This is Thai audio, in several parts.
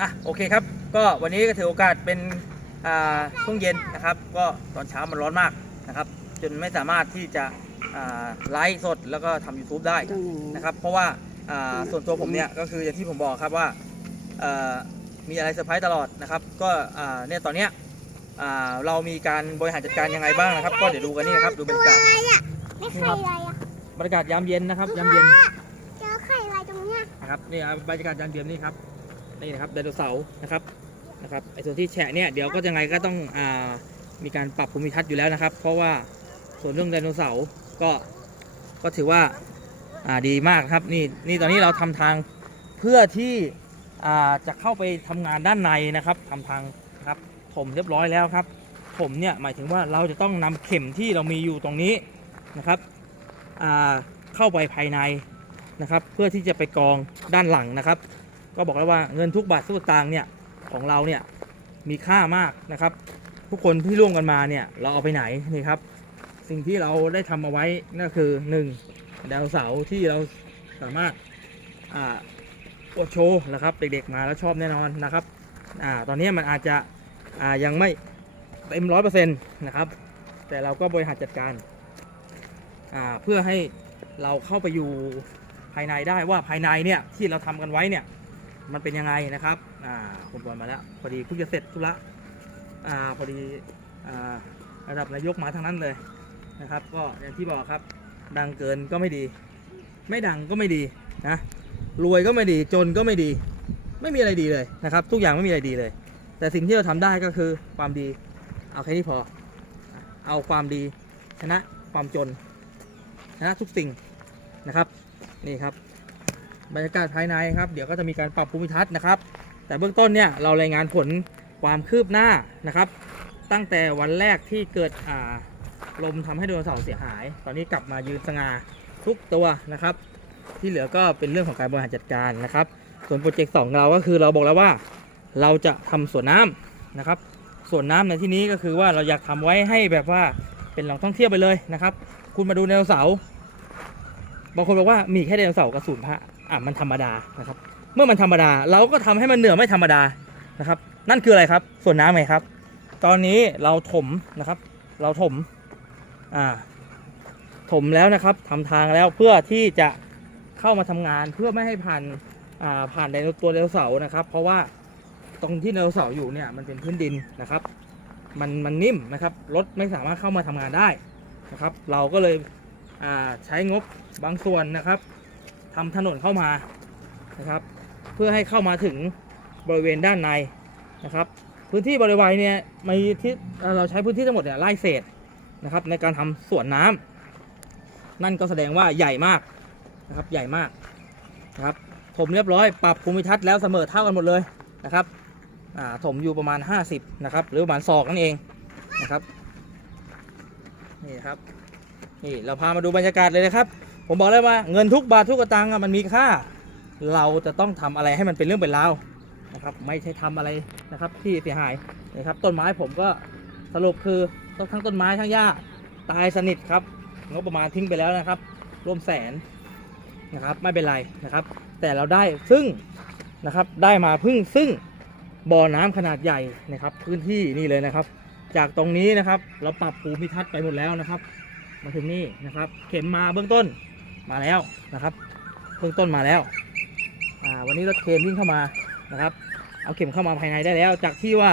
อะโอเคครับ ก็วันนี้ก็ถือโอกาสเป็นอ่าช่วงเย็นนะครับ ก็ตอนเช้ามันร้อนมากนะครับ จนไม่สามารถที่จะอ่าไลฟ์สดแล้วก็ทำ YouTube ได้ต้องอย่างนี้นะครับ เพราะว่าอ่าส่วนตัวผมเนี่ยก็คืออย่างที่ผมบอกครับว่าเอ่อมีอะไรเซอร์ไพรส์ตลอดนะครับ ก็อ่าเนี่ยตอนเนี้ยอ่าเรามีการบริหารจัดการยังไงบ้างนะครับ ก็เดี๋ยวดูกันนี่นะครับดูบรรยากาศไม่ไข่อะไรอะบรรยากาศยามเย็นนะครับยามเย็นเจอไข่อะไรตรงเนี้ยนะครับนี่ครับบรรยากาศยามเย็นนี่ครับ นี่นะครับไดโนเสาร์นะครับนะครับไอ้ส่วนที่แฉะเนี่ยเดี๋ยวก็ยังไงก็ต้องอ่ามีการปรับภูมิทัศน์อยู่แล้วนะครับ เพราะว่าส่วนเรื่องไดโนเสาร์ก็ก็ถือว่าอ่าดีมากครับนี่นี่ตอนนี้เราทำทางเพื่อที่อ่าจะเข้าไปทำงานด้านในนะครับทำทางนะครับถมเรียบร้อยแล้วครับถมเนี่ยหมายถึงว่าเราจะต้องนำเข็มที่เรามีอยู่ตรงนี้นะครับอ่าเข้าไปภายในนะครับ เพื่อที่จะไปกองด้านหลังนะครับ ก็บอกแล้วว่าเงินทุกบาททุกสตางค์เนี่ยของเราเนี่ยมีค่ามากนะครับทุกคนที่ร่วมกันมาเนี่ยเราเอาไปไหนนี่ครับ สิ่งที่เราได้ทำเอาไว้นั่นคือ1ดาวเสาร์ที่เราสามารถอ่าอวดโชว์นะครับเด็กๆมาแล้วชอบแน่นอนนะครับอ่าตอนนี้มันอาจจะอ่ายังไม่เต็มร้อยเปอร์เซ็นต์นะครับ แต่เราก็บริหารจัดการอ่าเพื่อให้เราเข้าไปอยู่ภายในได้ว่าภายในเนี่ยที่เราทำกันไว้เนี่ย มันเป็นยังไงนะครับอ่าผมบอลมาแล้วพอดีเพิ่งจะเสร็จธุระอ่าพอดีอ่าระดับนายกมาทั้งนั้นเลยนะครับ ก็อย่างที่บอกครับดังเกินก็ไม่ดี ไม่ดังก็ไม่ดีนะรวยก็ไม่ดีจนก็ไม่ดี ไม่มีอะไรดีเลยนะครับ ทุกอย่างไม่มีอะไรดีเลย แต่สิ่งที่เราทำได้ก็คือความดี เอาแค่นี้พอ เอาความดีชนะความจนชนะทุกสิ่งนะครับ นี่ครับ บรรยากาศภายในครับ เดี๋ยวก็จะมีการปรับภูมิทัศน์นะครับ แต่เบื้องต้นเนี่ยเรารายงานผลความคืบหน้านะครับ ตั้งแต่วันแรกที่เกิดอ่าลมทำให้ไดโนเสาร์เสียหาย ตอนนี้กลับมายืนสง่าทุกตัวนะครับ ที่เหลือก็เป็นเรื่องของการบริหารจัดการนะครับ ส่วนโปรเจกต์สองเราก็คือเราบอกแล้วว่าเราจะทำสวนน้ำนะครับสวนน้ำในที่นี้ก็คือว่าเราอยากทำไว้ให้แบบว่าเป็นแหล่งท่องเที่ยวไปเลยนะครับ คุณมาดูไดโนเสาร์บางคนบอกว่ามีแค่ไดโนเสาร์กับศูนย์พระ อะมันธรรมดานะครับ เมื่อมันธรรมดาเราก็ทำให้มันเหนือไม่ธรรมดานะครับ นั่นคืออะไรครับ ส่วนน้ำไงครับ ตอนนี้เราถมนะครับ เราถมอ่าถมแล้วนะครับทำทางแล้วเพื่อที่จะเข้ามาทำงานเพื่อไม่ให้ผ่านอ่าผ่านไดโนตัวไดโนเสาร์นะครับ เพราะว่าตรงที่ไดโนเสาร์อยู่เนี่ยมันเป็นพื้นดินนะครับมันมันนิ่มนะครับรถไม่สามารถเข้ามาทำงานได้นะครับ เราก็เลยอ่าใช้งบบางส่วนนะครับ ทำถนนเข้ามานะครับ เพื่อให้เข้ามาถึงบริเวณด้านในนะครับ พื้นที่บริเวณเนี่ยมีที่เราใช้พื้นที่ทั้งหมดเนี่ยไล่เศษนะครับ ในการทำสวนน้ำนั่นก็แสดงว่าใหญ่มากนะครับใหญ่มากนะครับถมเรียบร้อยปรับภูมิทัศน์แล้วเสมอเท่ากันหมดเลยนะครับถมอยู่ประมาณ 50นะครับหรือประมาณศอกนั่นเองนะครับนี่ครับนี่เราพามาดูบรรยากาศเลยนะครับ ผมบอกเลยว่าเงินทุกบาททุกกระตังมันมีค่า เราจะต้องทำอะไรให้มันเป็นเรื่องเป็นราวนะครับ ไม่ใช่ทำอะไรนะครับที่เสียหายนะครับ ต้นไม้ผมก็สรุปคือต้นทั้งต้นไม้ทั้งหญ้าตายสนิทครับงบประมาณทิ้งไปแล้วนะครับ ร่วมแสนนะครับ ไม่เป็นไรนะครับ แต่เราได้ซึ่งนะครับได้มาพึ่งซึ่งบ่อน้ำขนาดใหญ่นะครับ พื้นที่นี่เลยนะครับ จากตรงนี้นะครับ เราปรับภูมิทัศน์ไปหมดแล้วนะครับ มาถึงนี่นะครับ เข็มมาเบื้องต้น มาแล้วนะครับเบื้องต้นมาแล้วอ่าวันนี้รถเคนวิ่งเข้ามานะครับ เอาเข็มเข้ามาภายในได้แล้ว จากที่ว่า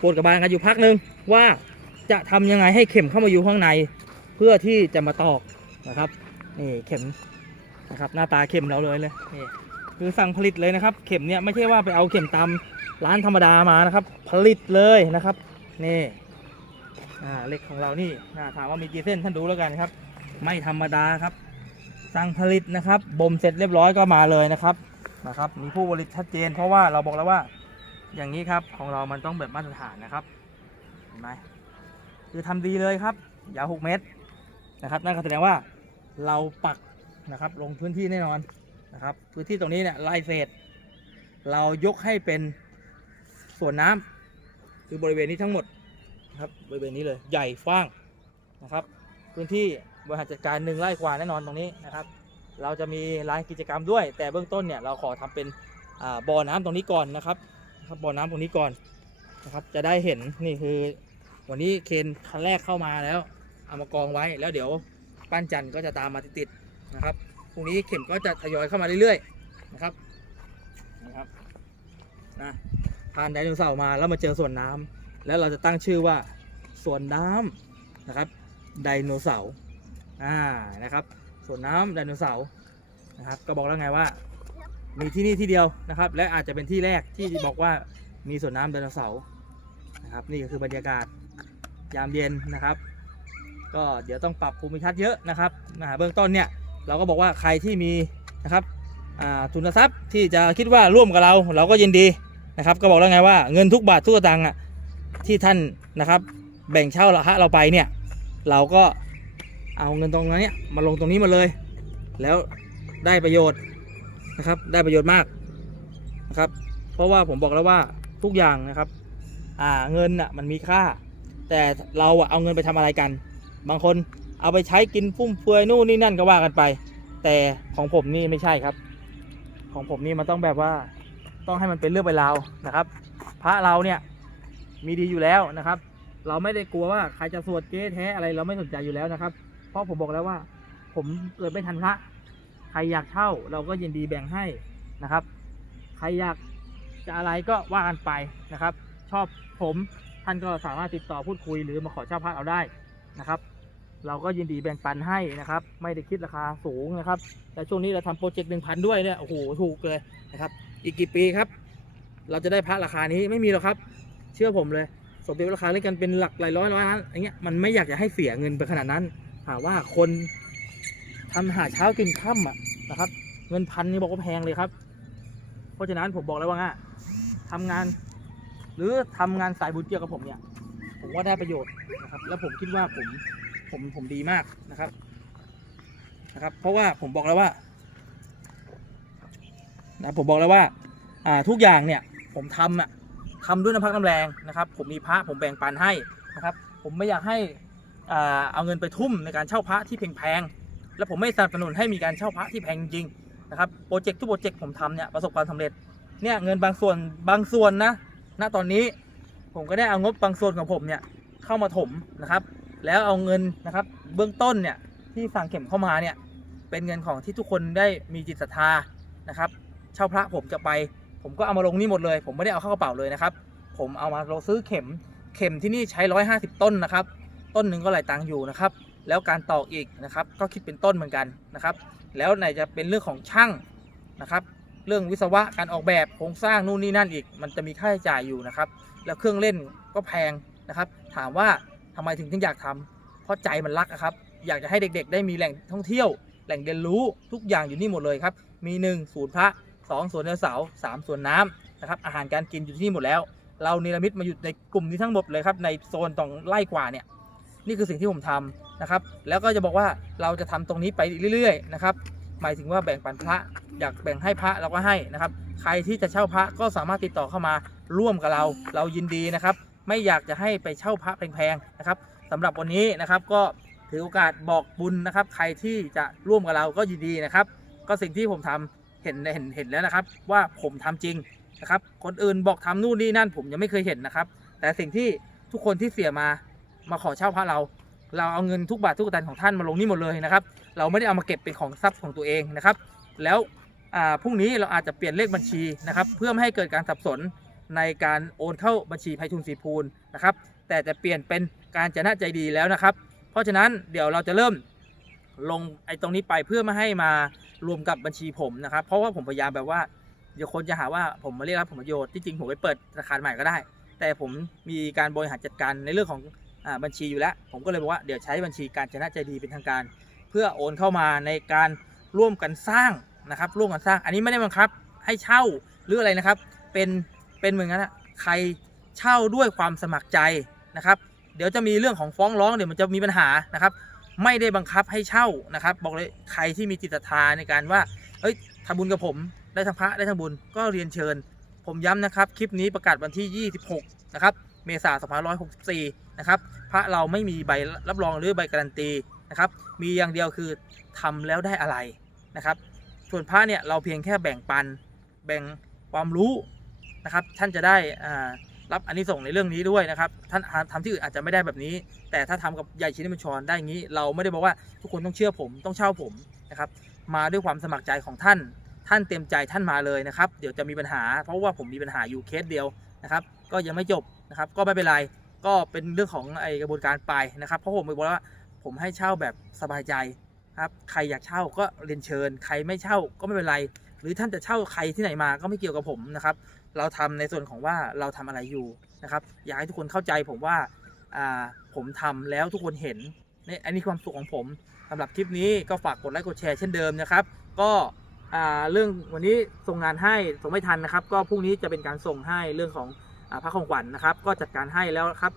ปวดกระบาลกันอยู่พักหนึ่งว่าจะทำยังไงให้เข็มเข้ามาอยู่ข้างใน เพื่อที่จะมาตอกนะครับนี่เข็มนะครับหน้าตาเข็มเราเลยเลยนี่คือสั่งผลิตเลยนะครับ เข็มเนี่ยไม่ใช่ว่าไปเอาเข็มตามร้านธรรมดามานะครับ ผลิตเลยนะครับนี่อ่าเหล็กของเรานี่ถามว่ามีกี่เส้นท่านดูแล้วกันครับ ไม่ธรรมดาครับ สั่งผลิตนะครับบ่มเสร็จเรียบร้อยก็มาเลยนะครับนะครับ มีผู้ผลิตชัดเจน เพราะว่าเราบอกแล้วว่าอย่างนี้ครับของเรามันต้องแบบมาตรฐานนะครับเห็นไหมคือทำดีเลยครับยาว6เมตรนะครับ นั่นก็แสดงว่าเราปักนะครับ ลงพื้นที่แน่นอนนะครับ พื้นที่ตรงนี้เนี่ยไล่เศษ เรายกให้เป็นส่วนน้ำคือบริเวณนี้ทั้งหมดนะครับบริเวณนี้เลยใหญ่ฟ้างนะครับ พื้นที่ บริหารจัดการหนึ่งไร่กว่าแน่นอนตรงนี้นะครับ เราจะมีร้านกิจกรรมด้วย แต่เบื้องต้นเนี่ยเราขอทำเป็นบ่อน้ำตรงนี้ก่อนนะครับครับบ่อน้ำตรงนี้ก่อนนะครับ จะได้เห็นนี่คือ วันนี้เคนคันแรกเข้ามาแล้ว เอามากองไว้แล้วเดี๋ยวปั้นจันก็จะตามมาติดๆนะครับพรุ่งนี้เข็มก็จะทยอยเข้ามาเรื่อยๆนะครับนะครับนะผ่านไดโนเสาร์มาแล้วมาเจอส่วนน้ำแล้วเราจะตั้งชื่อว่าส่วนน้ำนะครับไดโนเสาร์ อ่านะครับสวนน้ำไดโนเสาร์นะครับก็บอกแล้วไงว่า มีที่นี่ที่เดียวนะครับ และอาจจะเป็นที่แรกที่บอกว่ามีสวนน้ำไดโนเสาร์นะครับนี่ก็คือบรรยากาศยามเย็นนะครับ ก็เดี๋ยวต้องปรับภูมิทัศน์เยอะนะครับนะเบื้องต้นเนี่ยเราก็บอกว่าใครที่มีนะครับอ่าทุนทรัพย์ที่จะคิดว่าร่วมกับเรา เราก็ยินดีนะครับ ก็บอกแล้วไงว่าเงินทุกบาททุกตางค์อะที่ท่านนะครับ แบ่งเช่าละฮะเราไปเนี่ยเราก็ เอาเงินตรงนั้นเนี่ยมาลงตรงนี้มาเลย แล้วได้ประโยชน์นะครับ ได้ประโยชน์มากนะครับ เพราะว่าผมบอกแล้วว่าทุกอย่างนะครับ อ่าเงินอะมันมีค่า แต่เราอะเอาเงินไปทำอะไรกัน บางคนเอาไปใช้กินฟุ่มเฟือยนู่นนี่นั่นก็ว่ากันไป แต่ของผมนี่ไม่ใช่ครับ ของผมนี่มันต้องแบบว่าต้องให้มันเป็นเรื่องเป็นราวนะครับ พระเราเนี่ยมีดีอยู่แล้วนะครับ เราไม่ได้กลัวว่าใครจะสวดเก๊แท้อะไรเราไม่สนใจอยู่แล้วนะครับ เพราะผมบอกแล้วว่า ผมเกิดไม่ทันพระใครอยากเช่าเราก็ยินดีแบ่งให้นะครับ ใครอยากจะอะไรก็ว่ากันไปนะครับ ชอบผมท่านก็สามารถติดต่อพูดคุยหรือมาขอเช่าพระเอาได้นะครับ เราก็ยินดีแบ่งปันให้นะครับ ไม่ได้คิดราคาสูงนะครับแต่ช่วงนี้เราทำโปรเจกต์หนึ่งพันด้วยเนี่ยโอ้โหถูกเลยนะครับ อีกกี่ปีครับ เราจะได้พระราคานี้ไม่มีหรอกครับ เชื่อผมเลย สมเด็จราคาเล่นกันเป็นหลักหลายร้อยร้อยล้านอย่างเงี้ยมันไม่อยากจะให้เสียเงินไปขนาดนั้น ถามว่าคนทำหาเช้ากินค่ำอะนะครับ เงินพันนี่บอกว่าแพงเลยครับ เพราะฉะนั้นผมบอกแล้วว่าง่ะทำงาน หรือทำงานสายบุญเกี่ยวกับผมเนี่ย ผมว่าได้ประโยชน์นะครับ แล้วผมคิดว่าผมผมผมดีมากนะครับนะครับ เพราะว่าผมบอกแล้วว่านะผมบอกแล้วว่าอ่าทุกอย่างเนี่ยผมทำอะทำด้วยน้ำพักน้ำแรงนะครับ ผมมีพระผมแบ่งปันให้นะครับ ผมไม่อยากให้ เอาเงินไปทุ่มในการเช่าพระที่แพงๆและผมไม่สนับสนุนให้มีการเช่าพระที่แพงจริงนะครับโปรเจกต์ทุกโปรเจกต์ผมทำเนี่ยประสบความสำเร็จเนี่ยเงินบางส่วนบางส่วนนะณตอนนี้ผมก็ได้เอางบบางส่วนของผมเนี่ยเข้ามาถมนะครับ แล้วเอาเงินนะครับเบื้องต้นเนี่ยที่สั่งเข็มเข้ามาเนี่ยเป็นเงินของที่ทุกคนได้มีจิตศรัทธานะครับเช่าพระผมจะไป ผมก็เอามาลงนี่หมดเลย ผมไม่ได้เอาเข้ากระเป๋าเลยนะครับ ผมเอามาเราซื้อเข็มเข็มที่นี่ใช้ 150 ต้นนะครับ ต้นหนึ่งก็หลายตังค์อยู่นะครับ แล้วการตอกอีกนะครับ ก็คิดเป็นต้นเหมือนกันนะครับ แล้วไหนจะเป็นเรื่องของช่างนะครับ เรื่องวิศวะการออกแบบโครงสร้างนู่นนี่นั่นอีก มันจะมีค่าใช้จ่ายอยู่นะครับ แล้วเครื่องเล่นก็แพงนะครับ ถามว่าทำไมถึงถึงอยากทำเพราะใจมันรักอะครับ อยากจะให้เด็กๆ ได้มีแหล่งท่องเที่ยว แหล่งเรียนรู้ทุกอย่างอยู่นี่หมดเลยครับ มี 1 ศูนย์พระ 2 สวนเนื้อเสาสามสวนน้ำนะครับ อาหารการกินอยู่ที่นี่หมดแล้ว เราเนรมิตมาอยู่ในกลุ่มนี้ทั้งหมดเลยครับ ในโซนตรงไล่กว่าเนี่ย นี่คือสิ่งที่ผมทำนะครับ แล้วก็จะบอกว่าเราจะทำตรงนี้ไปเรื่อยๆนะครับ หมายถึงว่าแบ่งปันพระอยากแบ่งให้พระเราก็ให้นะครับ ใครที่จะเช่าพระก็สามารถติดต่อเข้ามาร่วมกับเรา เรายินดีนะครับ ไม่อยากจะให้ไปเช่าพระแพงๆนะครับสำหรับวันนี้นะครับก็ถือโอกาสบอกบุญนะครับ ใครที่จะร่วมกับเราก็ยินดีนะครับ ก็สิ่งที่ผมทำเห็นเห็นเห็นแล้วนะครับ ว่าผมทำจริงนะครับ คนอื่นบอกทำนู่นนี่นั่นผมยังไม่เคยเห็นนะครับ แต่สิ่งที่ทุกคนที่เสียมา มาขอเช่าพระเรา เราเอาเงินทุกบาททุกตางค์ของท่านมาลงนี่หมดเลยนะครับ เราไม่ได้เอามาเก็บเป็นของทรัพย์ของตัวเองนะครับ แล้วพรุ่งนี้เราอาจจะเปลี่ยนเลขบัญชีนะครับ เพื่อไม่ให้เกิดการสับสนในการโอนเข้าบัญชีไพฑูรย์ศรีภูลนะครับ แต่จะเปลี่ยนเป็นการจะน่าใจดีแล้วนะครับ เพราะฉะนั้นเดี๋ยวเราจะเริ่มลงไอ้ตรงนี้ไปเพื่อไม่ให้มารวมกับบัญชีผมนะครับ เพราะว่าผมพยายามแบบว่าเดี๋ยวคนจะหาว่าผมมาเรียกรับผลประโยชน์ที่จริงผมไปเปิดธนาคารใหม่ก็ได้ แต่ผมมีการบริหารจัดการในเรื่องของ บัญชีอยู่แล้ว ผมก็เลยบอกว่าเดี๋ยวใช้บัญชีการชนะใจดีเป็นทางการ เพื่อโอนเข้ามาในการร่วมกันสร้างนะครับ ร่วมกันสร้าง อันนี้ไม่ได้บังคับ ให้เช่าหรืออะไรนะครับ เป็นเป็นเหมือนกันนะใครเช่าด้วยความสมัครใจนะครับ เดี๋ยวจะมีเรื่องของฟ้องร้องเดี๋ยวมันจะมีปัญหานะครับ ไม่ได้บังคับให้เช่านะครับ บอกเลยใครที่มีจิตศรัทธาในการว่าเอ้ยทำบุญกับผมได้ทั้งพระได้ทั้งบุญก็เรียนเชิญ ผมย้ำนะครับ คลิปนี้ประกาศวันที่ 26 นะครับ เมษายน2564 นะครับ พระเราไม่มีใบรับรองหรือใบการันตีนะครับ มีอย่างเดียวคือทำแล้วได้อะไรนะครับ ส่วนพระเนี่ยเราเพียงแค่แบ่งปัน แบ่งความรู้นะครับ ท่านจะได้อ่ารับอันนี้ส่งส์ในเรื่องนี้ด้วยนะครับ ท่านอาทำที่อื่นอาจจะไม่ได้แบบนี้ แต่ถ้าทำกับใหญ่ชินบัญชรได้ย่างนี้ เราไม่ได้บอกว่าทุกคนต้องเชื่อผมต้องเช่าผมนะครับ มาด้วยความสมัครใจของท่าน ท่านเต็มใจท่านมาเลยนะครับ เดี๋ยวจะมีปัญหา เพราะว่าผมมีปัญหาอยู่เคสเดียวนะครับ ก็ยังไม่จบ นะครับก็ไม่เป็นไรก็เป็นเรื่องของไอกระบวนการไปนะครับ เพราะผมบอกว่าผมให้เช่าแบบสบายใจครับใครอยากเช่าก็เรียนเชิญ ใครไม่เช่าก็ไม่เป็นไร หรือท่านจะเช่าใครที่ไหนมาก็ไม่เกี่ยวกับผมนะครับ เราทำในส่วนของว่าเราทำอะไรอยู่นะครับ อยากให้ทุกคนเข้าใจผมว่าอ่าผมทำแล้วทุกคนเห็นนี่อันนี้ความสุขของผมสำหรับคลิปนี้ก็ฝากกดไลค์กดแชร์เช่นเดิมนะครับ ก็อ่าเรื่องวันนี้ส่งงานให้ส่งไม่ทันนะครับ ก็พรุ่งนี้จะเป็นการส่งให้เรื่องของ พระของขวัญนะครับ ก็จัดการให้แล้วครับ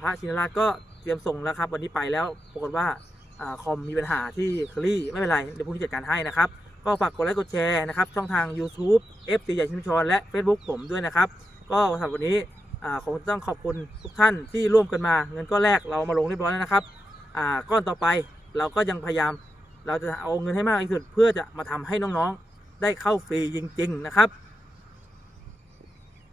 พระชินราชก็เตรียมส่งแล้วครับ วันนี้ไปแล้วปรากฏว่าอคอมมีปัญหาที่เคอรี่ไม่เป็นไรเดี๋ยวพรุ่งนี้จัดการให้นะครับ ก็ฝากกดไลค์กดแชร์นะครับ ช่องทาง YouTube F ตีใหญ่ชิมชอนและ Facebook ผมด้วยนะครับ ก็สำหรับวันนี้คงต้องขอบคุณทุกท่านที่ร่วมกันมา เงินก้อนแรกเรามาลงเรียบร้อยแล้วนะครับก้อนต่อไปเราก็ยังพยายามเราจะเอาเงินให้มากที่สุดเพื่อจะมาทำให้น้องๆ ได้เข้าฟรีจริง ๆ นะครับ